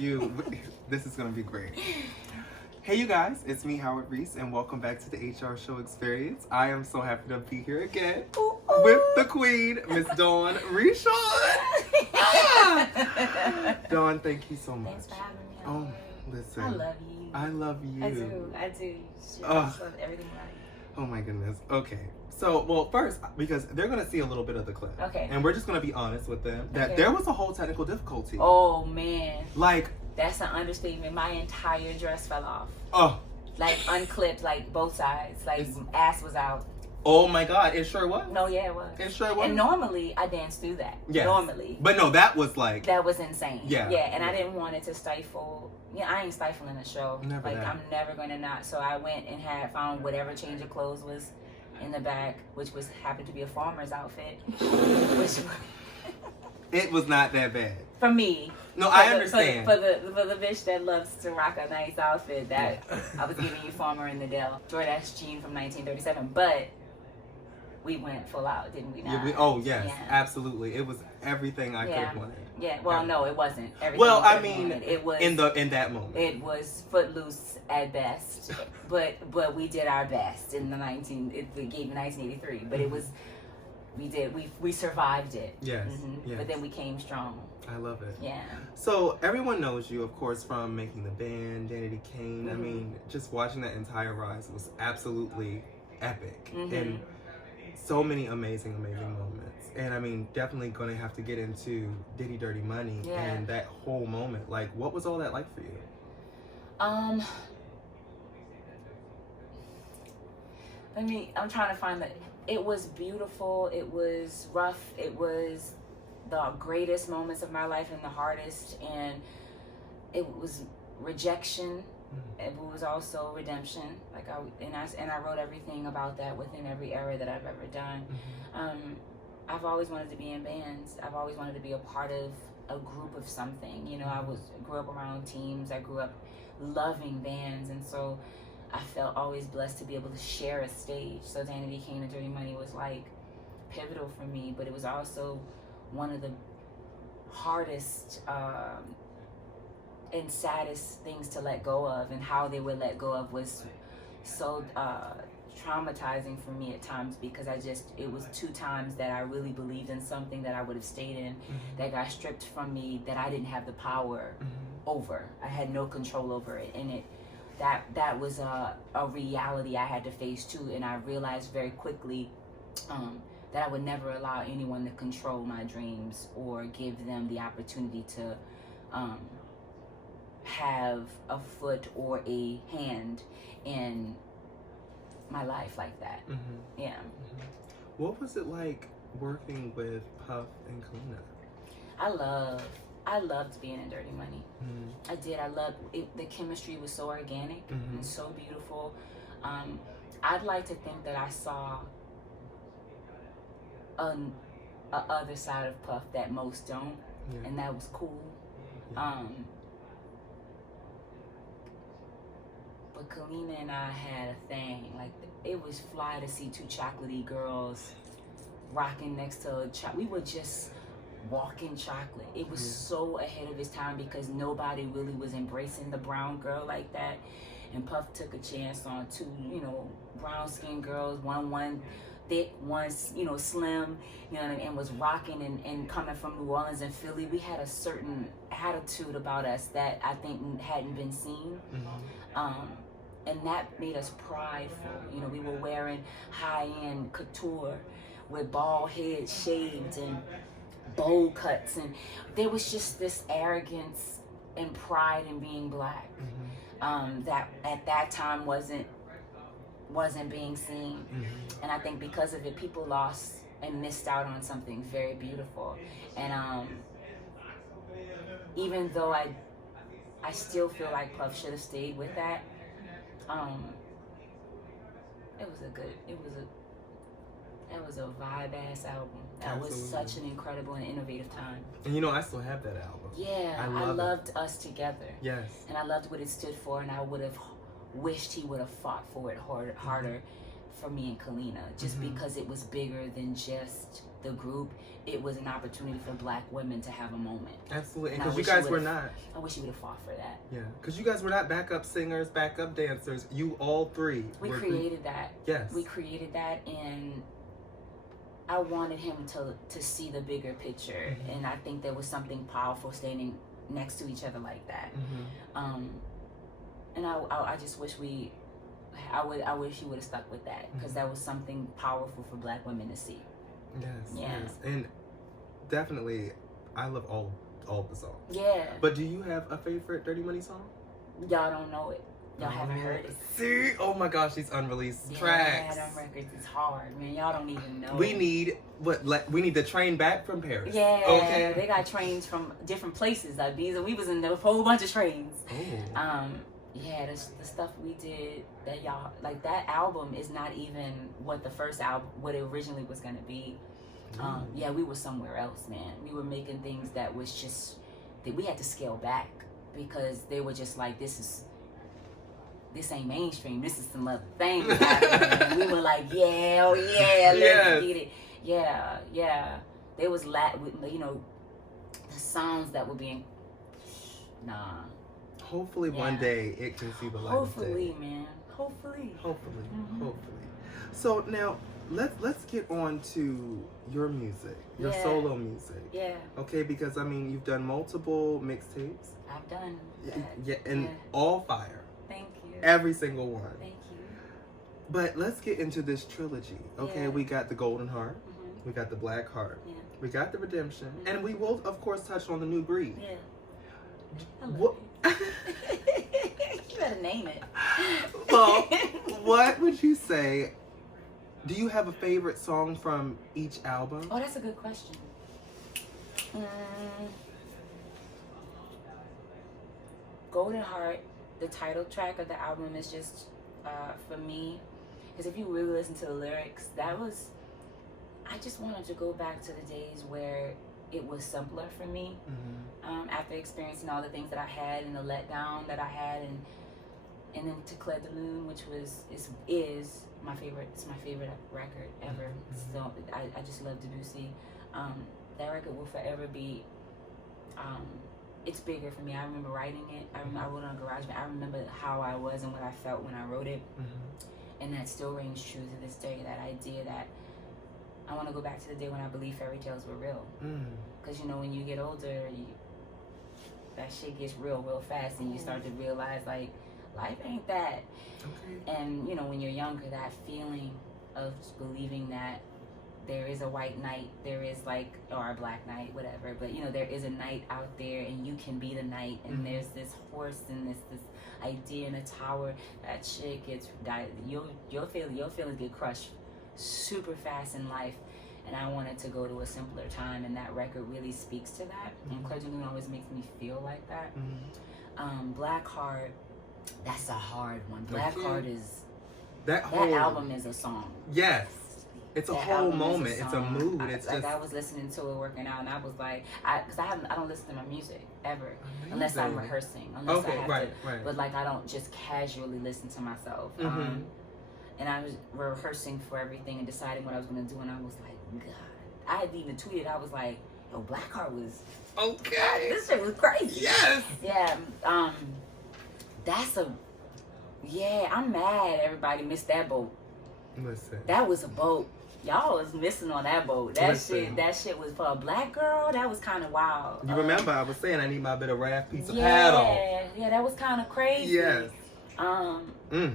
you. This is going to be great. Hey, you guys. It's me, Howard Reese, and welcome back to the HR Show Experience. I am so happy to be here again with the queen, Miss Dawn Reese. Dawn, thank you so much. Thanks for having me. Oh, listen. I love you. I love you. I do. I love everything about you. Oh my goodness. Okay. So, well, first, because they're going to see a little bit of the clip. Okay. And we're just going to be honest with them that there was a whole technical difficulty. Oh, man. Like. That's an understatement. My entire dress fell off. Oh. Like, unclipped, like, both sides. Like, ass was out. Oh my God. It sure was? No, yeah, it was. It sure was? And normally, I dance through that. Yes. Normally. But no, that was like. That was insane. Yeah. Yeah, and I didn't want it to stifle. Yeah, I ain't stifling a show. Never like, that. I'm never going to not. So I went and found whatever change of clothes was in the back, which happened to be a farmer's outfit. It was not that bad. For me. No, I understand. For the bitch that loves to rock a nice outfit, that I was giving you Farmer in the Dell. DoorDash jean from 1937. But we went full out, didn't we? Not? Yes, absolutely. It was everything I could have wanted. Yeah. Well, no, it wasn't. Everything well, I mean, it was in that moment. It was footloose at best, but we did our best in the 1983. But it was. We survived it. Yes, yes. But then we came strong. I love it. Yeah. So everyone knows you, of course, from making the band, Danity Kane. I mean, just watching that entire rise was absolutely epic. And so many amazing moments. And I mean, definitely going to have to get into Diddy Dirty Money and that whole moment. Like, what was all that like for you? I'm trying to find that. It was beautiful. It was rough. It was the greatest moments of my life and the hardest. And it was rejection. It was also redemption. Like I wrote everything about that within every era that I've ever done. I've always wanted to be in bands. I've always wanted to be a part of a group of something. You know, I grew up around teams. I grew up loving bands, and so I felt always blessed to be able to share a stage. So Danity Kane and Dirty Money was like pivotal for me, but it was also one of the hardest and saddest things to let go of, and how they were let go of was so traumatizing for me at times, because it was 2 times that I really believed in something that I would have stayed in that got stripped from me, that I didn't have the power over. I had no control over it, and that was a reality I had to face too. And I realized very quickly that I would never allow anyone to control my dreams or give them the opportunity to have a foot or a hand in my life like that. Yeah. What was it like working with Puff and Kalina? I loved being in Dirty Money. I did. I loved it. The chemistry was so organic and so beautiful. I'd like to think that I saw a other side of Puff that most don't, and that was cool. But Kalina and I had a thing. Like, it was fly to see 2 chocolatey girls rocking next to we were just walking chocolate. It was so ahead of his time, because nobody really was embracing the brown girl like that. And Puff took a chance on 2, brown skinned girls, one thick, one, slim, and was rocking and coming from New Orleans and Philly. We had a certain attitude about us that I think hadn't been seen. And that made us prideful. We were wearing high-end couture with bald heads shaved and bowl cuts, and there was just this arrogance and pride in being black that at that time wasn't being seen. And I think because of it, people lost and missed out on something very beautiful. And even though I still feel like Puff should have stayed with that, that was a vibe-ass album. That was such an incredible and innovative time. And I still have that album. Yeah, I loved us together. Yes. And I loved what it stood for, and I would have wished he would have fought for it harder. for me and Kalina, just because it was bigger than just the group. It was an opportunity for Black women to have a moment. Absolutely, because you guys were not. I wish you would have fought for that. Yeah, because you guys were not backup singers, backup dancers. You all three. We created that. Yes. We created that, and I wanted him to see the bigger picture, and I think there was something powerful standing next to each other like that. And I just wish I wish he would have stuck with that, because that was something powerful for Black women to see. Yes, yeah. Yes. And definitely, I love all of the songs. Yeah. But do you have a favorite Dirty Money song? Y'all don't know it. Y'all haven't heard it. See? Oh my gosh, these unreleased tracks. Yeah, them records is hard, man. Y'all don't even know. We need we need the train back from Paris. Yeah. Okay. They got trains from different places. Like we was in a whole bunch of trains. Oh. Yeah, the stuff we did, that y'all, like, that album is not even what the first album, what it originally was gonna be. Yeah, we were somewhere else, man. We were making things that was just, that we had to scale back, because they were just like, this ain't mainstream, this is some other thing. And we were like, yeah, oh yeah, let's get it. Yeah. There was, you know, the sounds that were being, nah. Hopefully one day it can see the light of day. Hopefully, man. Hopefully. So now let's get on to your music, your solo music. Yeah. Okay, because I mean you've done multiple mixtapes. I've done that. Yeah, and all fire. Thank you. Every single one. Thank you. But let's get into this trilogy. Okay, we got the Golden Heart, we got the Black Heart, we got the Redemption, and we will of course touch on the New Breed. Yeah. What? You better name it. Well, what would you say? Do you have a favorite song from each album? Oh, that's a good question. Golden Heart, the title track of the album, is just for me, because if you really listen to the lyrics, I just wanted to go back to the days where it was simpler for me, after experiencing all the things that I had and the letdown that I had, and then to Claire de Lune, which is my favorite. It's my favorite record ever. So I just love Debussy. That record will forever be. It's bigger for me. I remember writing it. I wrote it on GarageBand. I remember how I was and what I felt when I wrote it, and that still rings true to this day. That idea that I want to go back to the day when I believed fairy tales were real. Because, you know, when you get older, that shit gets real fast, and you start to realize, like, life ain't that. Okay. And, you know, when you're younger, that feeling of believing that there is a white knight, there is, like, or a black knight, whatever, but, you know, there is a knight out there, and you can be the knight, and there's this horse and this idea in a tower. That shit gets, your feelings get crushed super fast in life, and I wanted to go to a simpler time, and that record really speaks to that. And Claire de Lune always makes me feel like that. Black Heart, that's a hard one. Black Heart is that album is a song. Yes, it's a whole moment. It's a mood. It's like, I was listening to it working out, and I was like, because I don't listen to my music ever unless I'm rehearsing, unless I have to. But like, I don't just casually listen to myself. And I was rehearsing for everything and deciding what I was going to do. And I was like, God. I had even tweeted. I was like, yo, Blackheart was... Okay. God, this shit was crazy. Yes. Yeah. That's a... Yeah, I'm mad everybody missed that boat. Listen. That was a boat. Y'all was missing on that boat. That shit was for a black girl. That was kind of wild. You remember I was saying I need my bit of raft piece of paddle. Yeah, that was kind of crazy. Yes.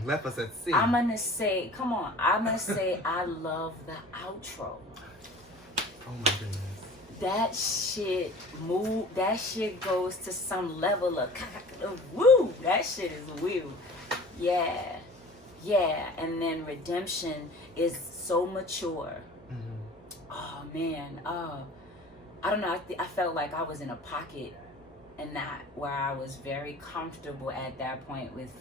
Left us at sea. I'm gonna say, I love the outro. Oh my goodness. That shit that shit goes to some level of woo. That shit is woo. Yeah. And then Redemption is so mature. Oh man. I don't know. I felt like I was in a pocket, and that where I was very comfortable at that point with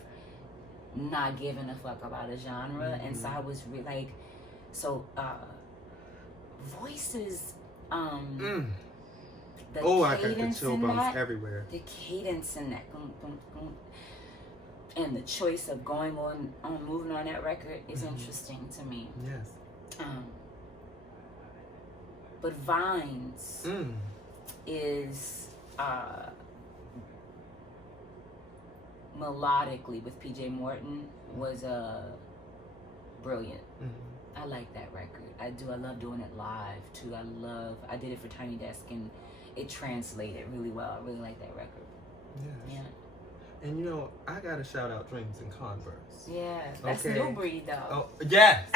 not giving a fuck about a genre. And so I was voices, the I got the chill bumps everywhere. The cadence in that, and the choice of going on moving on that record is interesting to me. Yes. But Vines is melodically with PJ Morton was brilliant. I like that record. I do. I love doing it live too. I did it for Tiny Desk and it translated really well. I really like that record. Yes. Yeah. And you know, I gotta shout out Dreams and Converse. Yeah, that's okay. New Breed though. Oh yes.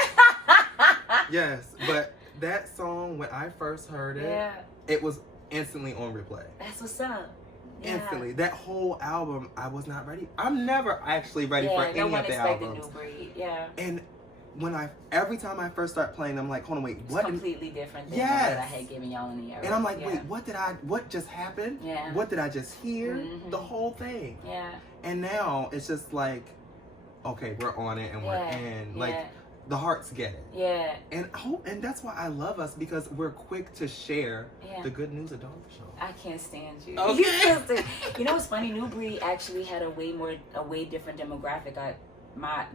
Yes, but that song, when I first heard it, it was instantly on replay. That's what's up. Yeah. Instantly. That whole album, I was not ready. I'm never actually ready for any of the albums. New Breed. Yeah. And every time I first start playing, I'm like, hold on, wait, what? It's completely different than what I had given y'all in the era. And I'm like, wait, what just happened? Yeah. What did I just hear? The whole thing. Yeah. And now it's just like, okay, we're on it and we're in. Like, the hearts get it. Yeah. And that's why I love us, because we're quick to share the good news of Dog Show. I can't stand you. Okay. You know what's funny? New Breed actually had a way different demographic.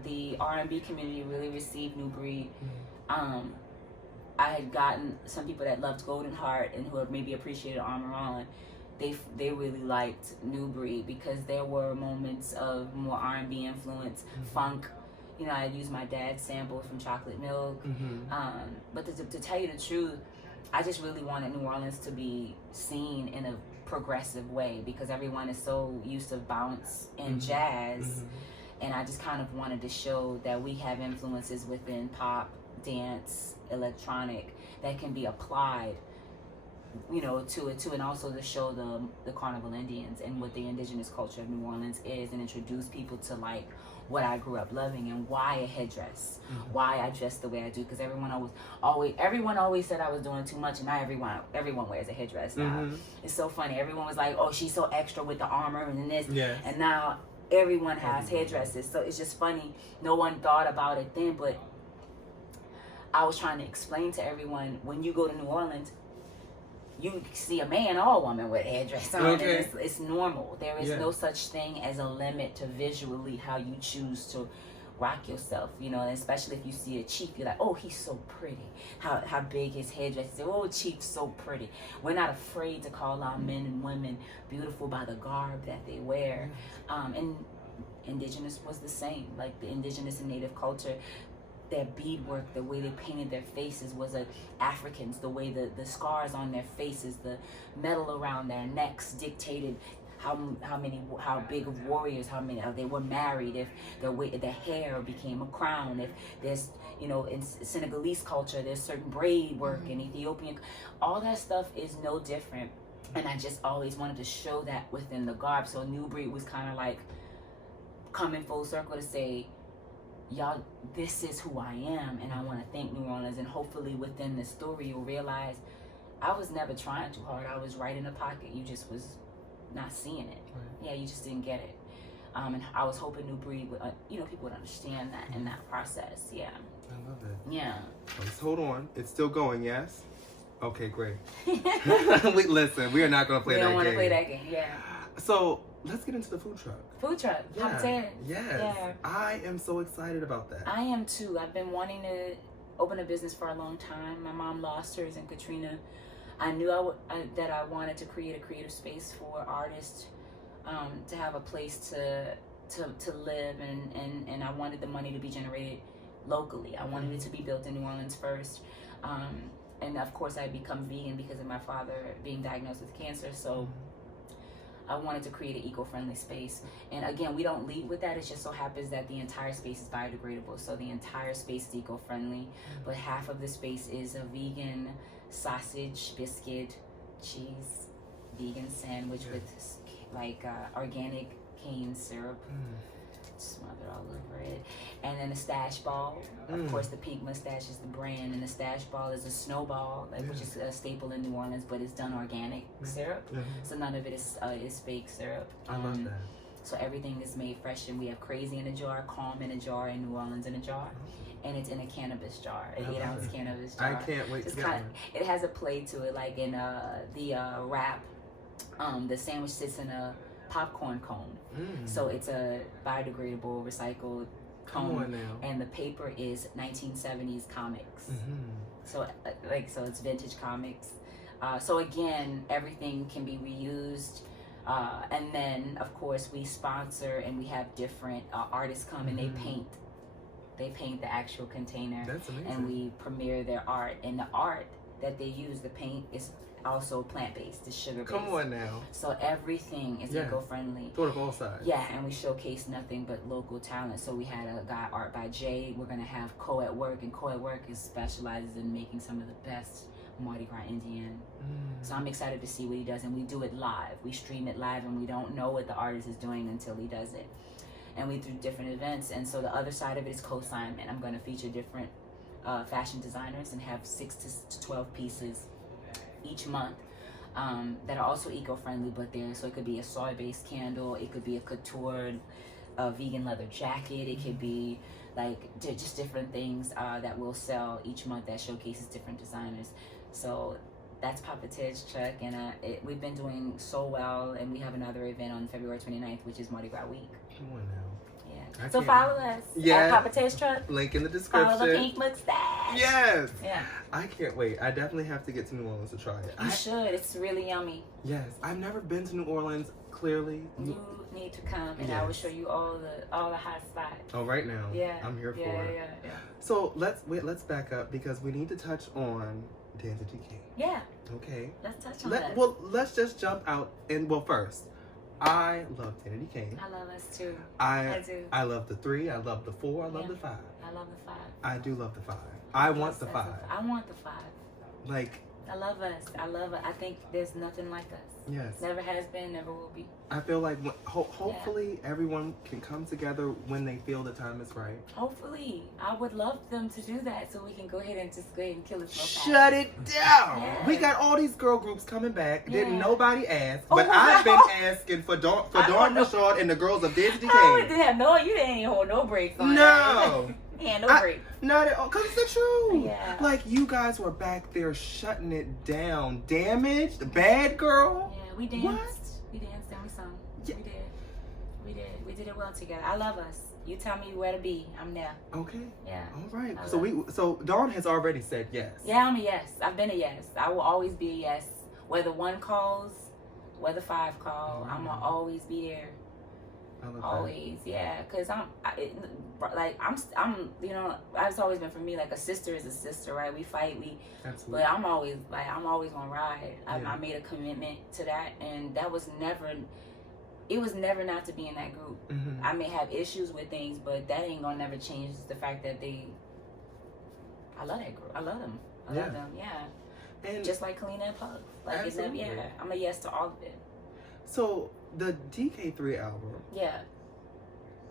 The R&B community really received New Breed. I had gotten some people that loved Golden Heart and who had maybe appreciated Armor On. They really liked New Breed because there were moments of more R&B influence, funk. You know, I used my dad's samples from Chocolate Milk. But to tell you the truth, I just really wanted New Orleans to be seen in a progressive way because everyone is so used to bounce and jazz. And I just kind of wanted to show that we have influences within pop, dance, electronic that can be applied, you know, to it too, and also to show the Carnival Indians and what the indigenous culture of New Orleans is, and introduce people to like what I grew up loving and why a headdress, why I dress the way I do, because everyone always said I was doing too much, and now everyone wears a headdress now. It's so funny. Everyone was like, oh, she's so extra with the armor and this, and now everyone has hairdressers. So it's just funny. No one thought about it then, but I was trying to explain to everyone, when you go to New Orleans, you see a man or a woman with a hairdress on. Okay. And it's normal. There is no such thing as a limit to visually how you choose to rock yourself, you know, and especially if you see a chief, you're like, oh, he's so pretty. How big his hairdress is. Oh, chief's so pretty. We're not afraid to call our men and women beautiful by the garb that they wear. And indigenous was the same. Like the indigenous and native culture, their beadwork, the way they painted their faces was Africans. The way the scars on their faces, the metal around their necks dictated how big of warriors, how they were married, if the hair became a crown, if there's, you know, in Senegalese culture there's certain braid work, in Ethiopian, all that stuff is no different. And I just always wanted to show that within the garb. So New Breed was kind of like coming full circle to say, y'all, this is who I am, and I want to thank New Orleans. And hopefully within the story you'll realize I was never trying too hard. I was right in the pocket. You just was not seeing it. Yeah, you just didn't get it. And I was hoping New Breed would, people would understand that in that process. Yeah. I love it. Yeah. Let's hold on. It's still going, yes? Okay, great. Listen, we are not going to play that game. We don't want to play that game, yeah. So, let's get into the food truck. Food truck, PapaTeds. Yes. Yeah. I am so excited about that. I am too. I've been wanting to open a business for a long time. My mom lost hers in Katrina. I knew that I wanted to create a creative space for artists, to have a place to live, and I wanted the money to be generated locally. I wanted it to be built in New Orleans first. And of course I become vegan because of my father being diagnosed with cancer. So I wanted to create an eco-friendly space. And again, we don't lead with that. It just so happens that the entire space is biodegradable. So the entire space is eco-friendly, but half of the space is a vegan sausage, biscuit, cheese, vegan sandwich with like organic cane syrup smothered all over it. And then a stash ball. Of course, the pink mustache is the brand, and the stash ball is a snowball, which is a staple in New Orleans, but it's done organic syrup. So none of it is fake syrup. I love that. So everything is made fresh, and we have Crazy in a jar, Calm in a jar, and New Orleans in a jar. And it's in a cannabis jar, an 8-ounce cannabis jar. I can't wait to get one. It has a play to it, like in the wrap. The sandwich sits in a popcorn cone. So it's a biodegradable, recycled Come cone, on now. and the paper is 1970s comics. So it's vintage comics. So again, everything can be reused. And then, of course, we sponsor and we have different artists come and they paint. They paint the actual container. That's amazing. And we premiere their art. And the art that they use, the paint, is also plant-based. It's sugar-based. Come on now. So everything is eco-friendly. Sort of all sides. Yeah, and we showcase nothing but local talent. So we had a guy, Art by Jay. We're going to have Co at Work. And Co at Work specializes in making some of the best Mardi Gras Indian. So I'm excited to see what he does, and we do it live. We stream it live, and we don't know what the artist is doing until he does it. And we do different events, and so the other side of it is co-signment. I'm going to feature different fashion designers and have 6 to 12 pieces each month that are also eco-friendly, but so it could be a soy-based candle, it could be a couture, a vegan leather jacket, it could be like just different things that we'll sell each month that showcases different designers. So that's PapaTeds Truck, and we've been doing so well, and we have another event on February 29th, which is Mardi Gras Week. Come on now. Yeah. So follow us at PapaTeds Truck. Link in the description. Follow the pink mustache. Yes. Yeah. I can't wait. I definitely have to get to New Orleans to try it. You should. It's really yummy. Yes. I've never been to New Orleans, clearly. You need to come, and I will show you all the hot spots. Oh, right now. Yeah. I'm here for it. Yeah. So let's back up because we need to touch on Danity King. Yeah. Okay. Let's touch on that. Well, let's just jump out first, I love Danity King. I love us too. I do. I love the 3. I love the 4. I love the 5. I love the 5. I do love the 5. I want the 5. I want the 5. Like. I love us. I love it. I think there's nothing like us. Yes. Never has been, never will be. I feel like hopefully everyone can come together when they feel the time is right. Hopefully. I would love them to do that so we can go ahead and kill it. Shut it down. Yes. We got all these girl groups coming back. Yeah. Didn't nobody ask, but I've been asking for Dawn Rashad and the girls of Danity King. I didn't have you didn't hold no breaks on No. that. Yeah, no break. Not at all, because it's the truth. Yeah. Like, you guys were back there shutting it down. Damaged, bad girl. Yeah, we danced. What? We danced and we sung. Yeah. We did. We did it well together. I love us. You tell me where to be. I'm there. Okay. Yeah. All right. So Dawn has already said yes. Yeah, I'm a yes. I've been a yes. I will always be a yes. Whether 1 calls, whether 5 call, I'm gonna always be there. I love Always, yeah, because I'm it's always been for me, like a sister is a sister, right? We fight, Absolutely. but I'm always gonna ride. I made a commitment to that, and it was never not to be in that group. Mm-hmm. I may have issues with things, but that ain't gonna never change the fact that I love that group. I love them. I love them, yeah. And just like Kalina and Pug. Like it's never, I'm a yes to all of it. So the DK3 album,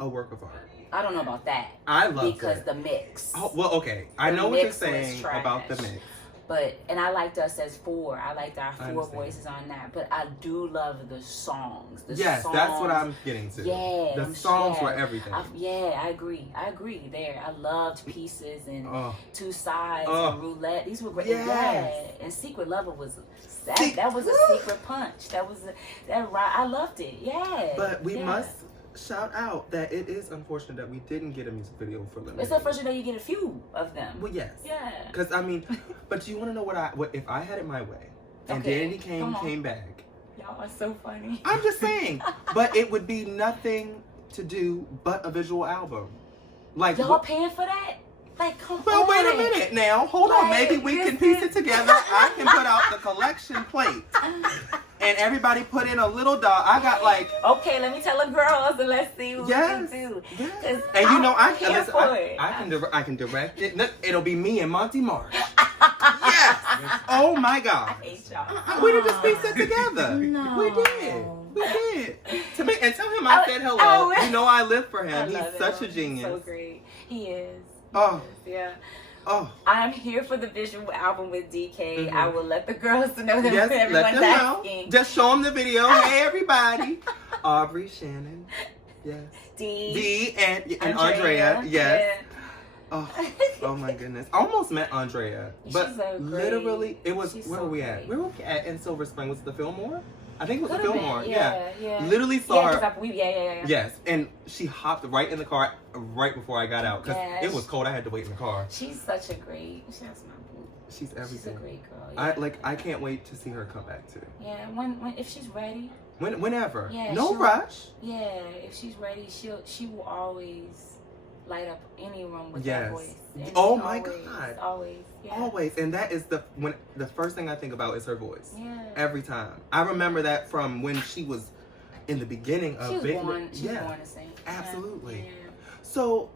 a work of art. I don't know about that. I love because the mix. Oh, well, okay. I know what you're saying about the mix. And I liked us as 4. I liked our 4 voices on that. But I do love the songs. Yes, that's what I'm getting to. Yeah. The songs were everything. I agree. there. I loved Pieces and 2 Sides and Roulette. These were great. Yes. Yeah. And Secret Lover was that was a secret punch. I loved it. Yeah. But we must shout out that it is unfortunate that we didn't get a music video for Lemonade. It's unfortunate that you get a few of them. Well, yes. Yeah. Because but do you want to know what if I had it my way and Danity came back? Y'all are so funny. I'm just saying, but it would be nothing to do but a visual album. Like y'all paying for that? Like, come on. Well, wait a minute now. Hold on. Maybe we can piece it together. I can put out the collection plate. And everybody put in a little dog. I got like... Okay, let me tell the girls and let's see what we can do. Yes. And you know, I can direct it. Look, it'll be me and Monty Marsh. Yes. Oh my God. I hate y'all. We did just piece it together. No. We did. And tell him I said hello. You know I live for him. He's such a genius. So great. He is. Oh. Yeah. Oh. I'm here for the visual album with DK. Mm-hmm. I will let the girls know that everyone's let them asking. Know. Just show them the video. Hey, everybody. Aubrey, Shannon. Yes. D and Andrea. Yes. Yeah. Oh my goodness. I almost met Andrea. But she's so great. Literally, it was, she's where so were we great. at? Where were we at in Silver Spring? Was it the Fillmore? I think it was a Could've been. Fillmore. Yeah. Literally saw her. Yeah. Yes, and she hopped right in the car right before I got out because Yeah, it was cold. I had to wait in the car. She's such a great. She's my boo. She's everything. She's a great girl. Yeah. I can't wait to see her come back too. Yeah, when if she's ready. Whenever. Yeah, no rush. Yeah, if she's ready, she will always light up any room with yes. that voice. And oh my God. Always. Yeah. Always. And that is the first thing I think about is her voice. Yeah. Every time. I remember that from when she was in the beginning of she was Big born to sing. Absolutely. Yeah. So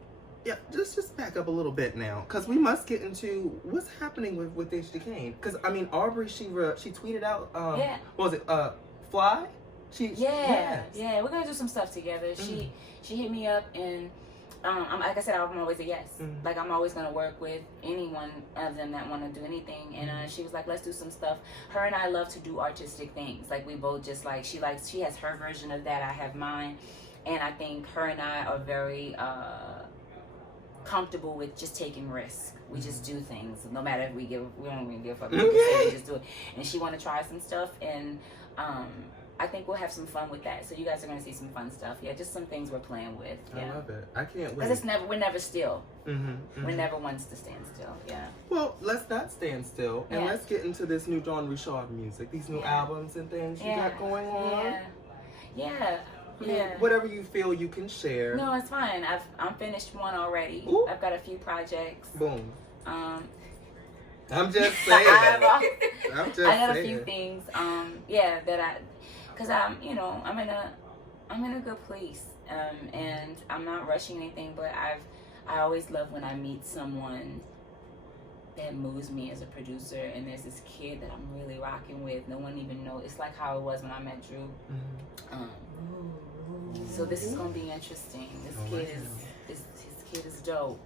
yeah, just back up a little bit now, because we must get into what's happening with Daisy Kane. Because I mean, Aubrey, she tweeted out, what was it, Fly? Yeah, we're gonna do some stuff together. Mm-hmm. She hit me up, and like I said, I'm always a yes. Mm-hmm. Like I'm always gonna work with anyone of them that want to do anything. And she was like, let's do some stuff. Her and I love to do artistic things. Like we both just like she has her version of that. I have mine, and I think her and I are very comfortable with just taking risks. We just do things, no matter if we don't even give a fuck. We just do it. And she want to try some stuff, and I think we'll have some fun with that. So you guys are going to see some fun stuff. Yeah, just some things we're playing with. Yeah. I love it. I can't wait. Because we're never still. Mm-hmm. We're never ones to stand still. Yeah. Well, let's not stand still, and let's get into this new Dawn Richard music, these new albums and things you got going on. Yeah. I mean, whatever you feel you can share. No, it's fine. I'm finished one already. Ooh. I've got a few projects. Boom. I'm just saying. I got a few things. Because I'm in a good place. And I'm not rushing anything, but I always love when I meet someone that moves me as a producer, and there's this kid that I'm really rocking with. No one even knows. It's like how it was when I met Drew. So this is gonna be interesting. This kid is dope.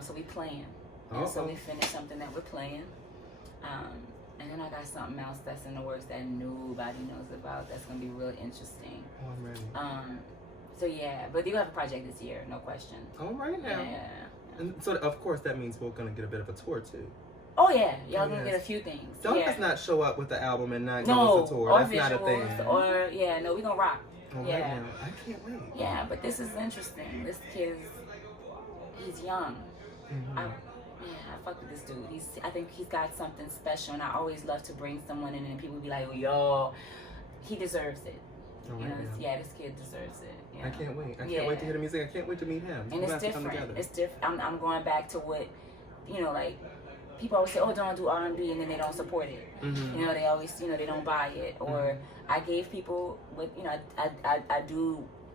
So we playing. And so we finished something that we're playing. And then I got something else that's in the works that nobody knows about. That's gonna be really interesting. Oh, I'm ready. So yeah, but you have a project this year, no question. All right now. Yeah. And so of course that means we're gonna get a bit of a tour too. Oh yeah, y'all gonna get a few things. Don't just not show up with the album and not give us a tour. Or that's visuals, not a thing. Or we gonna rock. All right now. I can't wait. Yeah, but this is interesting. This kid he's young. Mm-hmm. I fuck with this dude. I think he's got something special, and I always love to bring someone in and people be like, yo, he deserves it. This kid deserves it. I can't wait. I can't wait to hear the music. I can't wait to meet him. And it's different. It's different. I'm going back to what, like, people always say, oh, don't do R&B, and then they don't support it. Mm-hmm. They always, they don't buy it. Or I gave people what,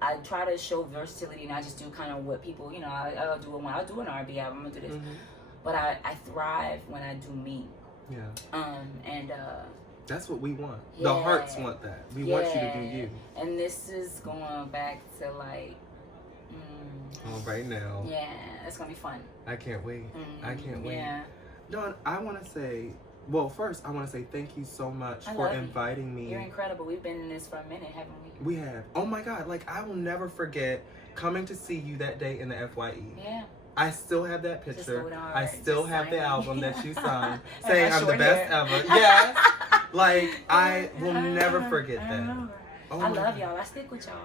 I try to show versatility, and I just do kind of what people, I'll do an R&B album, I'll do this. Mm-hmm. But I thrive when I do me. Yeah. And that's what we want. The hearts want that. We want you to do you. And this is going back to like. Right now. Yeah, it's gonna be fun. I can't wait. I can't wait. Yeah. Dawn, I want to say. Well, first, I want to say thank you so much for inviting me. You're incredible. We've been in this for a minute, haven't we? We have. Oh my God! Like I will never forget coming to see you that day in the FYE. Yeah. I still have that picture. I still have the sign album that you signed saying I'm the best ever. Yes. Like, I will never forget that. I love y'all. I stick with y'all.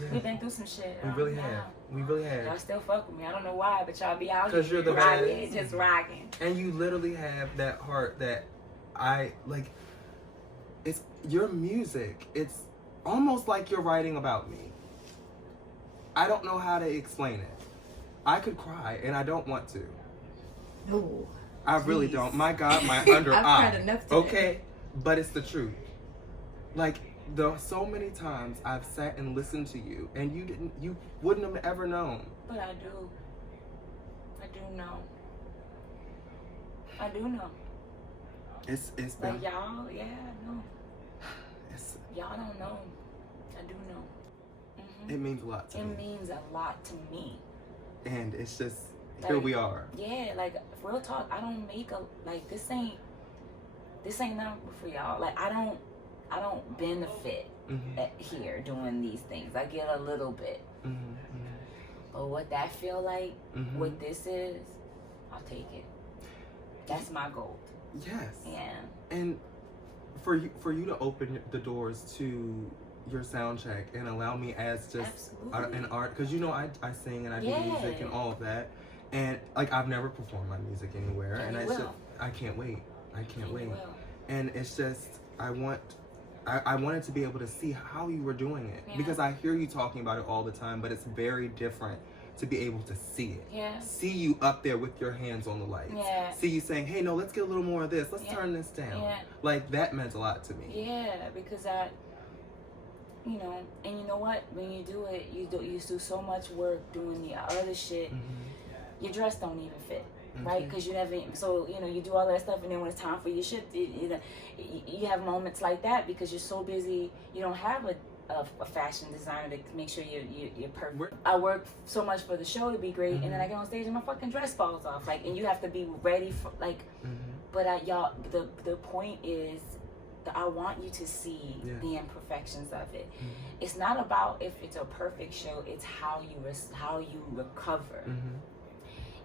Yeah. We've been through some shit. We really have. We really have. Y'all still fuck with me. I don't know why, but y'all be out here. Because you're the best. Just rocking. And you literally have that heart that I, like, it's your music. It's almost like you're writing about me. I don't know how to explain it. I could cry, and I don't want to. No. I really don't. My God, my under eye. I've cried enough today. Okay? But it's the truth. Like, so many times I've sat and listened to you, and you wouldn't have ever known. But I do. I do know. I do know. It's been. Like y'all, yeah, I know. Y'all don't know. I do know. Mm-hmm. It means a lot to me. It means a lot to me. And it's just, like, here we are. Yeah, like, real talk, I don't make this ain't nothing for y'all. Like, I don't benefit here doing these things. I get a little bit. But what that feel like, what this is, I'll take it. That's my goal. Yes. Yeah. And for you to open the doors to your sound check and allow me as just an art, because you know I sing and I do music and all of that, and like I've never performed my music anywhere, and I can't wait. And it's just I wanted to be able to see how you were doing it, because I hear you talking about it all the time, but it's very different to be able to see it. See you up there with your hands on the lights. See you saying, hey, no, let's get a little more of this. Let's turn this down. Like, that meant a lot to me. Because you know, and you know what? When you do it, you do so much work doing the other shit. Your dress don't even fit. Right, because you never, so you know, you do all that stuff, and then when it's time for your shit, you have moments like that because you're so busy. You don't have a fashion designer to make sure you're perfect. I work so much for the show to be great, and then I get on stage and my fucking dress falls off. Like, and you have to be ready for like. But y'all, the point is, that I want you to see the imperfections of it. It's not about if it's a perfect show; it's how you recover.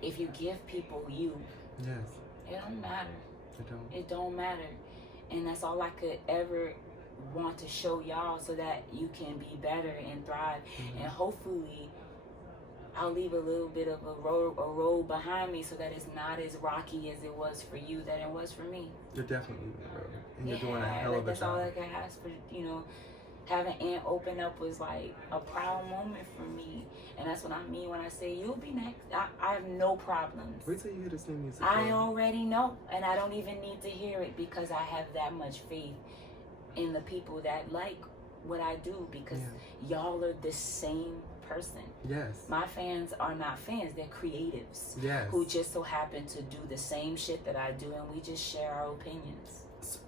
If you give people you, it don't matter. It don't matter. And that's all I could ever want to show y'all, so that you can be better and thrive. And hopefully I'll leave a little bit of a road behind me, so that it's not as rocky as it was for you that it was for me. You're definitely leaving a road. And you're doing a hell of a job. That's all I can ask for, you know. Having Aunt open up was like a proud moment for me, and that's what I mean when I say you'll be next. I have no problems. Wait till you hear this new music. I already know, and I don't even need to hear it, because I have that much faith in the people that like what I do, because y'all are the same person. My fans are not fans, they're creatives who just so happen to do the same shit that I do, and we just share our opinions.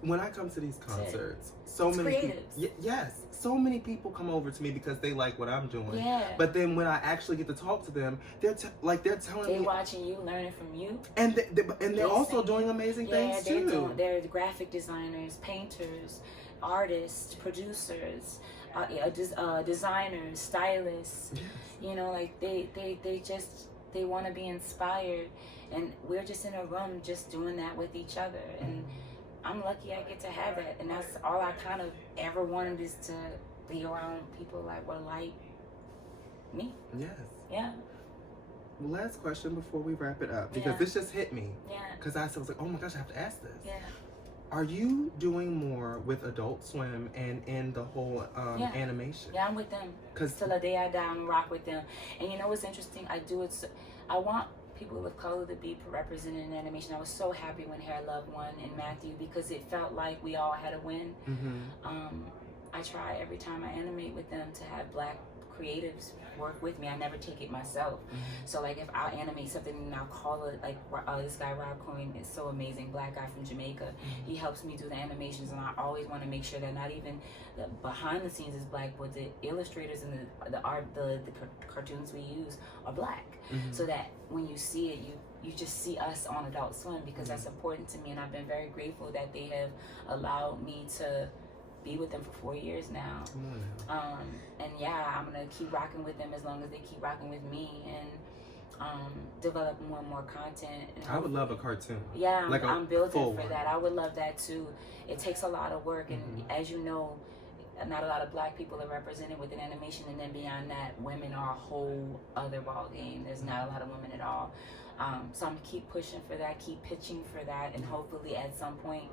When I come to these concerts, so many people, so many people come over to me because they like what I'm doing. But then when I actually get to talk to them, they're telling me, they're watching you, learning from you, and they're also doing amazing things too. They're graphic designers, painters, artists, producers, designers, stylists. You know, like they want to be inspired, and we're just in a room just doing that with each other. And I'm lucky I get to have that, and that's all I kind of ever wanted, is to be around people like me. Well, last question before we wrap it up, because this just hit me. Because I was like, oh my gosh, I have to ask this. Are you doing more with Adult Swim and in the whole animation? I'm with them. Because till the day I die, I'm rock with them. And you know what's interesting? I do it. I want people of color to be represented in animation. I was so happy when Hair Love won and Matthew, because it felt like we all had a win. I try every time I animate with them to have black creatives work with me. I never take it myself. So like if I'll animate something and I'll call it like this guy Rob Coyne is so amazing, black guy from Jamaica. He helps me do the animations, and I always want to make sure that not even the behind the scenes is black, but the illustrators and the art, the cartoons we use are black. So that when you see it, you just see us on Adult Swim, because that's important to me, and I've been very grateful that they have allowed me to be with them for 4 years now. And I'm gonna keep rocking with them as long as they keep rocking with me, and develop more and more content. And I would love a cartoon. I'm building for that. I would love that too. It takes a lot of work, and as you know, not a lot of black people are represented within animation, and then beyond that, women are a whole other ball game. There's not a lot of women at all. So I'm keep pushing for that, keep pitching for that, and hopefully at some point,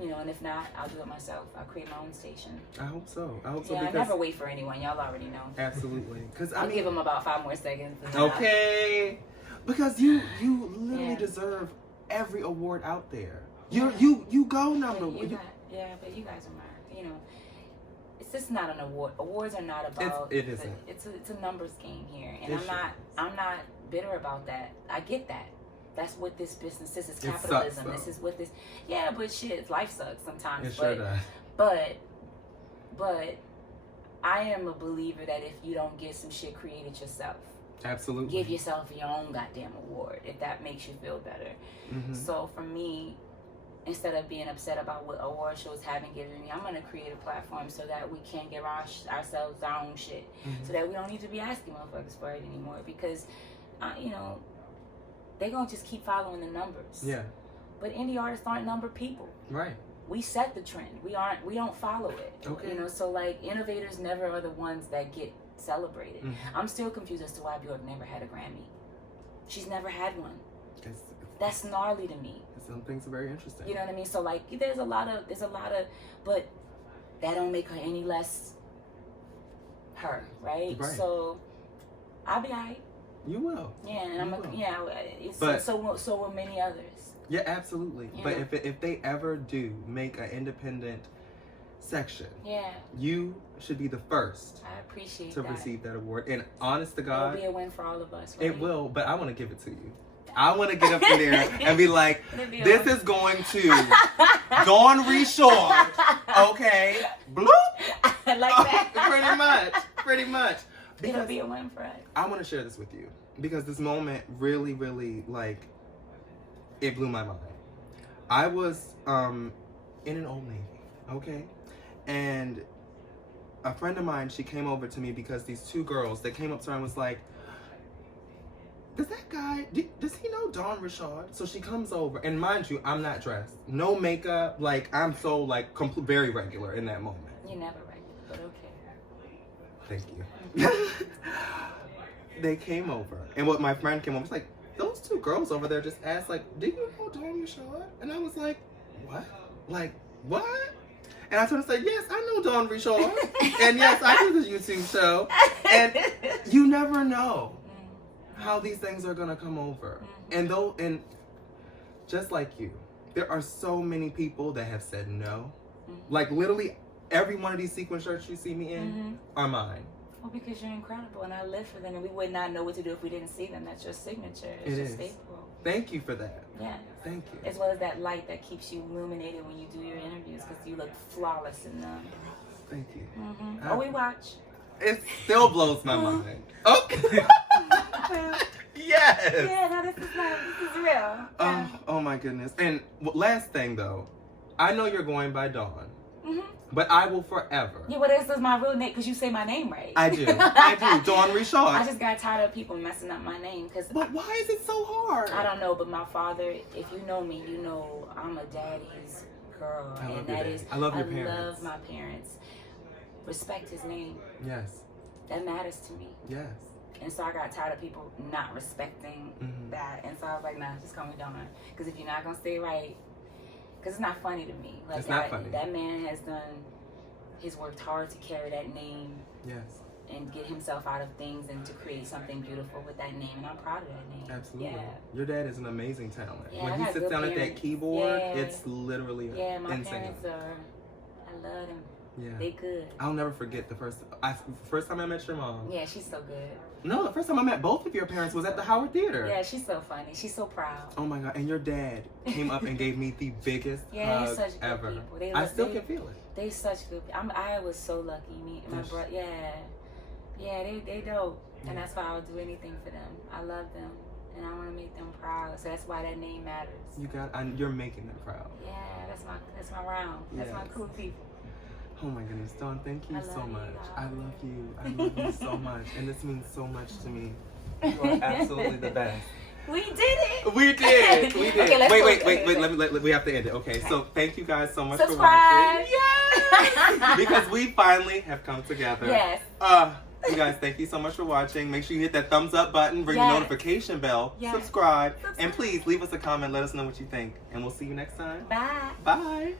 you know, and if not, I'll do it myself. I'll create my own station. I hope so. I never wait for anyone. Y'all already know. Absolutely. Because I'll give them about 5 more seconds. Okay. Because you literally deserve every award out there. You go number one. But you guys are my, you know, it's just not an award. Awards are not about. It isn't. It's a numbers game here, and I'm not bitter about that. I get that. That's what this business is. It's capitalism. This is what this. Yeah, but shit, life sucks sometimes. It sure does. But I am a believer that if you don't get some shit created yourself, absolutely, give yourself your own goddamn award if that makes you feel better. So for me, instead of being upset about what award shows haven't given me, I'm gonna create a platform so that we can give ourselves our own shit, so that we don't need to be asking motherfuckers for it anymore. Because, you know, they gonna just keep following the numbers. But indie artists aren't number people. we set the trend. We don't follow it. Okay. You know, so like innovators never are the ones that get celebrated. I'm still confused as to why Bjork never had a Grammy. She's never had one. That's gnarly to me. Some things are very interesting. You know what I mean? So like there's a lot of but that don't make her any less her, right? So I'll be alright. You will. Yeah, and it's but, so will many others. Yeah, absolutely. Yeah. But if they ever do make an independent section, you should be the first. I appreciate to receive that award. And honest to God, it'll be a win for all of us. Right? It will, but I want to give it to you. I want to get up in there and be like, this is going to Dawn Reese, okay? Bloop. Like that. Pretty much. Because it'll be a win for us. I want to share this with you because this moment really, really, like, it blew my mind. I was in an Old Navy, okay? And a friend of mine, she came over to me because these two girls, they came up to her and was like, does that guy, does he know Dawn Richard? So she comes over, and mind you, I'm not dressed. No makeup, like, I'm so, like, very regular in that moment. You're never regular, but okay. Thank you. They came over, and what my friend came over was like, those two girls over there just asked, like, do you know Dawn Richard? And I was like, what? Like, what? And I told her, yes, I know Dawn Richard. And yes, I do the YouTube show. And you never know how these things are gonna come over. And just like you, there are so many people that have said no. Like literally every one of these sequin shirts you see me in are mine. Well, because you're incredible and I live for them and we would not know what to do if we didn't see them. That's your signature. It's your staple. Thank you for that. Yeah. Thank you. As well as that light that keeps you illuminated when you do your interviews because you look flawless in them. Thank you. Oh, we watch. It still blows my mind. Okay. Yes. Yeah, no, this is real. Yeah. Oh my goodness. And last thing though, I know you're going by Dawn, but I will forever. Yeah, well, this is my real name because you say my name right. I do, Dawn Richard. I just got tired of people messing up my name But why is it so hard? I don't know, but my father, if you know me, you know I'm a daddy's girl, and that is I love your parents. I love my parents. Respect his name. Yes. That matters to me. Yes. And so I got tired of people not respecting that. And so I was like, nah, just call me Dawn. Because if you're not going to stay right, because it's not funny to me. Like, it's not funny. That man he's worked hard to carry that name. Yes. And get himself out of things and to create something beautiful with that name. And I'm proud of that name. Absolutely. Yeah. Your dad is an amazing talent. Yeah, when he sits down at that keyboard, it's literally my insane. Parents I love them. Yeah. They good. I'll never forget the first time I met your mom. Yeah, she's so good. No, the first time I met both of your parents was at the Howard Theater. Yeah, she's so funny. She's so proud. Oh my God. And your dad came up and gave me the biggest hug such good ever. People. I still can feel it. They such good people. I was so lucky. Me and my brother, they dope. And that's why I would do anything for them. I love them. And I want to make them proud. So that's why that name matters. You're making them proud. Yeah, that's my round. That's my cool people. Oh my goodness, Dawn, thank you so much. I love you. I love you so much. And this means so much to me. You are absolutely the best. We did it. We did. We did. Okay, wait. We have to end it. Okay, so thank you guys so much Subscribe. for watching. Yes! Because we finally have come together. Yes. You guys, thank you so much for watching. Make sure you hit that thumbs up button, ring the notification bell, subscribe, and please leave us a comment. Let us know what you think. And we'll see you next time. Bye. Bye.